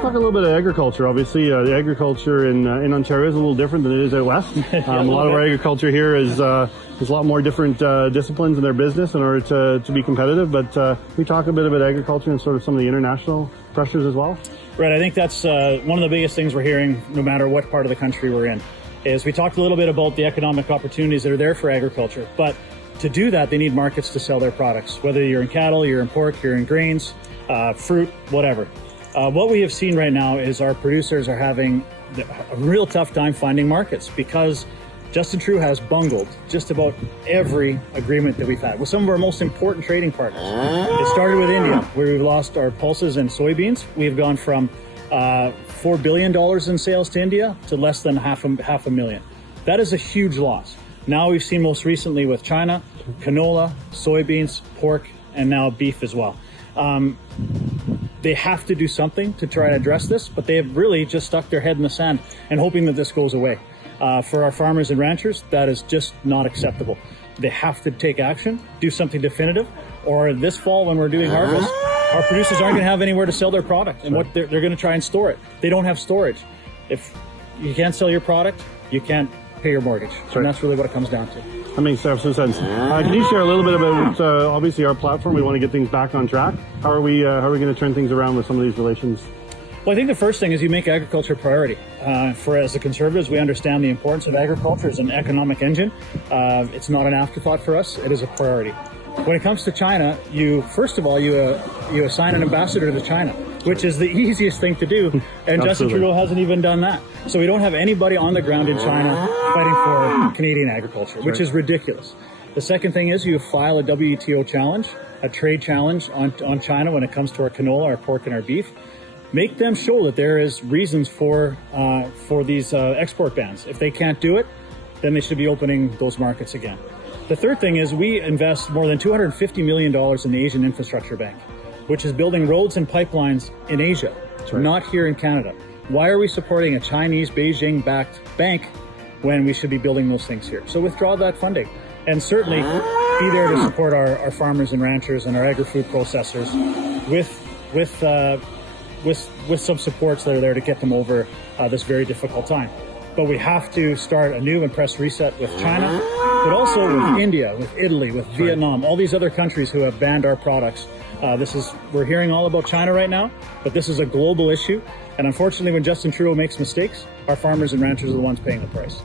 Talk a little bit of agriculture. Obviously, the agriculture in Ontario is a little different than it is out west. A lot of our agriculture here is a lot more different disciplines in their business in order to be competitive. But we talk a bit about agriculture and sort of some of the international pressures as well. Right. I think that's one of the biggest things we're hearing, no matter what part of the country we're in, is we talked a little bit about the economic opportunities that are there for agriculture. But to do that, they need markets to sell their products, whether you're in cattle, you're in pork, you're in grains, fruit, whatever. What we have seen right now is our producers are having a real tough time finding markets because Justin Trudeau has bungled just about every agreement that we've had with some of our most important trading partners. It started with India, where we've lost our pulses in soybeans. We've gone from $4 billion in sales to India to less than half a million. That is a huge loss. Now we've seen most recently with China, canola, soybeans, pork, and now beef as well. They have to do something to try to address this, but they have really just stuck their head in the sand and hoping that this goes away. For our farmers and ranchers, that is just not acceptable. They have to take action, do something definitive, or this fall when we're doing harvest, our producers aren't going to have anywhere to sell their product, and what they're going to try and store it. They don't have storage. If you can't sell your product, you can't pay your mortgage, and that's really what it comes down to. That makes some sense. Can you share a little bit about, obviously, our platform? We want to get things back on track. How are we going to turn things around with some of these relations? Well, I think the first thing is you make agriculture a priority. As the Conservatives, we understand the importance of agriculture as an economic engine. It's not an afterthought for us. It is a priority. When it comes to China, first of all, you assign an ambassador to China, which is the easiest thing to do. And Justin Trudeau hasn't even done that. So we don't have anybody on the ground in China fighting for Canadian agriculture, which is ridiculous. The second thing is you file a WTO challenge, a trade challenge on China when it comes to our canola, our pork, and our beef. Make them show that there is reasons for these export bans. If they can't do it, then they should be opening those markets again. The third thing is we invest more than $250 million in the Asian Infrastructure Bank, which is building roads and pipelines in Asia, not here in Canada. Why are we supporting a Chinese Beijing-backed bank when we should be building those things here? So withdraw that funding and certainly be there to support our farmers and ranchers and our agri-food processors with some supports that are there to get them over this very difficult time. But we have to start a new and press reset with China, but also with India, with Italy, with Vietnam, all these other countries who have banned our products. We're hearing all about China right now, but this is a global issue. And unfortunately, when Justin Trudeau makes mistakes, our farmers and ranchers are the ones paying the price.